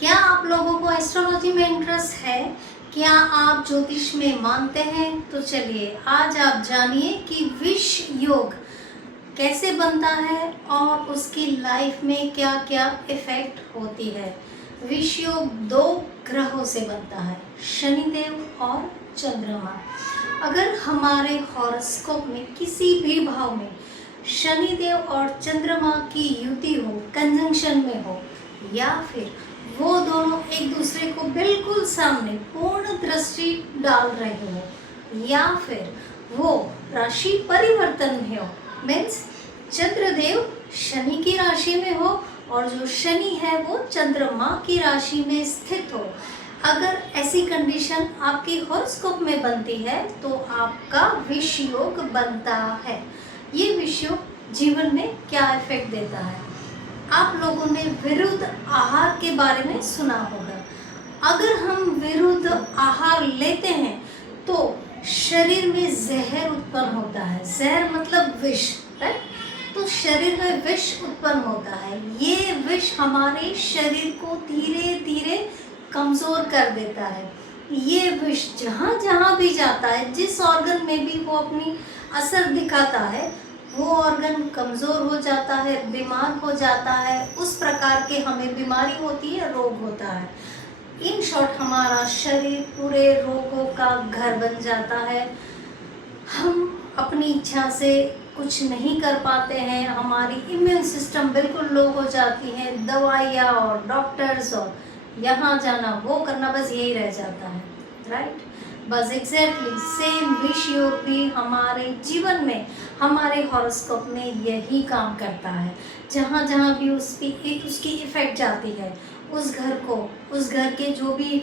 क्या आप लोगों को एस्ट्रोलॉजी में इंटरेस्ट है? क्या आप ज्योतिष में मानते हैं? तो चलिए आज आप जानिए कि विष योग कैसे बनता है और उसकी लाइफ में क्या क्या इफेक्ट होती है। विष योग दो ग्रहों से बनता है, शनिदेव और चंद्रमा। अगर हमारे हॉरोस्कोप में किसी भी भाव में शनिदेव और चंद्रमा की युति हो, कंजंक्शन में हो, या फिर वो दोनों एक दूसरे को बिल्कुल सामने पूर्ण दृष्टि डाल रहे हो, या फिर वो राशि परिवर्तन में हो, मीन्स चंद्रदेव शनि की राशि में हो और जो शनि है वो चंद्रमा की राशि में स्थित हो। अगर ऐसी कंडीशन आपकी हॉरोस्कोप में बनती है तो आपका विष योग बनता है। ये विष योग जीवन में क्या इफेक्ट देता है? आप लोगों ने विरुद्ध आहार के बारे में सुना होगा। अगर हम विरुद्ध आहार लेते हैं तो शरीर में जहर उत्पन्न होता है। जहर मतलब विष, राइट? तो शरीर में विष उत्पन्न होता है। ये विष हमारे शरीर को धीरे धीरे कमज़ोर कर देता है। ये विष जहाँ जहाँ भी जाता है, जिस ऑर्गन में भी वो अपनी असर दिखाता है, वो ऑर्गन कमज़ोर हो जाता है, बीमार हो जाता है। उस प्रकार के हमें बीमारी होती है, रोग होता है। इन शॉर्ट हमारा शरीर पूरे रोगों का घर बन जाता है। हम अपनी इच्छा से कुछ नहीं कर पाते हैं, हमारी इम्यून सिस्टम बिल्कुल लो हो जाती है। दवाइयाँ और डॉक्टर्स और यहाँ जाना वो करना, बस यही रह जाता है, राइट? बस एग्जैक्टली सेम विष योग भी हमारे जीवन में, हमारे हॉरोस्कोप में यही काम करता है। जहाँ जहाँ भी उसकी इफेक्ट जाती है, उस घर को, उस घर के जो भी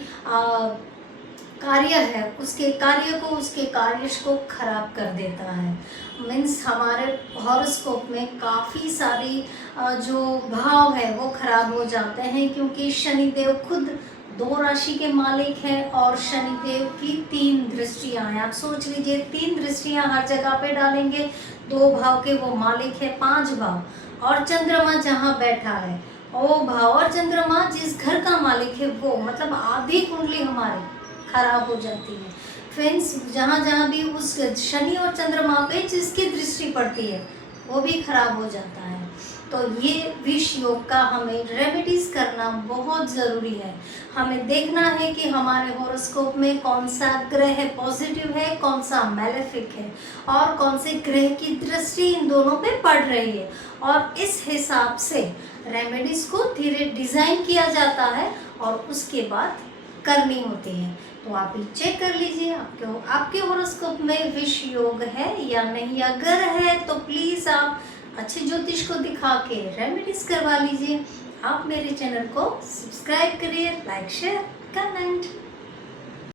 कार्य है, उसके कार्य को, उसके कार्यश को खराब कर देता है। मीन्स हमारे हॉरोस्कोप में काफ़ी सारी जो भाव है वो खराब हो जाते हैं, क्योंकि शनिदेव खुद 2 राशि के मालिक हैं और शनिदेव की 3 दृष्टियां हैं। आप सोच लीजिए, 3 दृष्टियां हर जगह पे डालेंगे। 2 भाव के वो मालिक है, 5 भाव, और चंद्रमा जहाँ बैठा है वो भाव, और चंद्रमा जिस घर का मालिक है वो, मतलब आधी कुंडली हमारी खराब हो जाती है। फ्रेंड्स, जहाँ जहाँ भी उस शनि और चंद्रमा पे जिसकी दृष्टि पड़ती है वो भी खराब हो जाता है। तो ये विष योग का हमें रेमेडीज करना बहुत ज़रूरी है। हमें देखना है कि हमारे हॉरोस्कोप में कौन सा ग्रह पॉजिटिव है, कौन सा मैलेफिक है, और कौन से ग्रह की दृष्टि इन दोनों पे पड़ रही है, और इस हिसाब से रेमेडीज को धीरे डिज़ाइन किया जाता है और उसके बाद करनी होती है। तो आप चेक कर लीजिए आपके हॉरोस्कोप में विष योग है या नहीं। अगर है तो प्लीज़ आप अच्छे ज्योतिष को दिखा के रेमेडीज करवा लीजिए। आप मेरे चैनल को सब्सक्राइब करिए, लाइक, शेयर, कमेंट।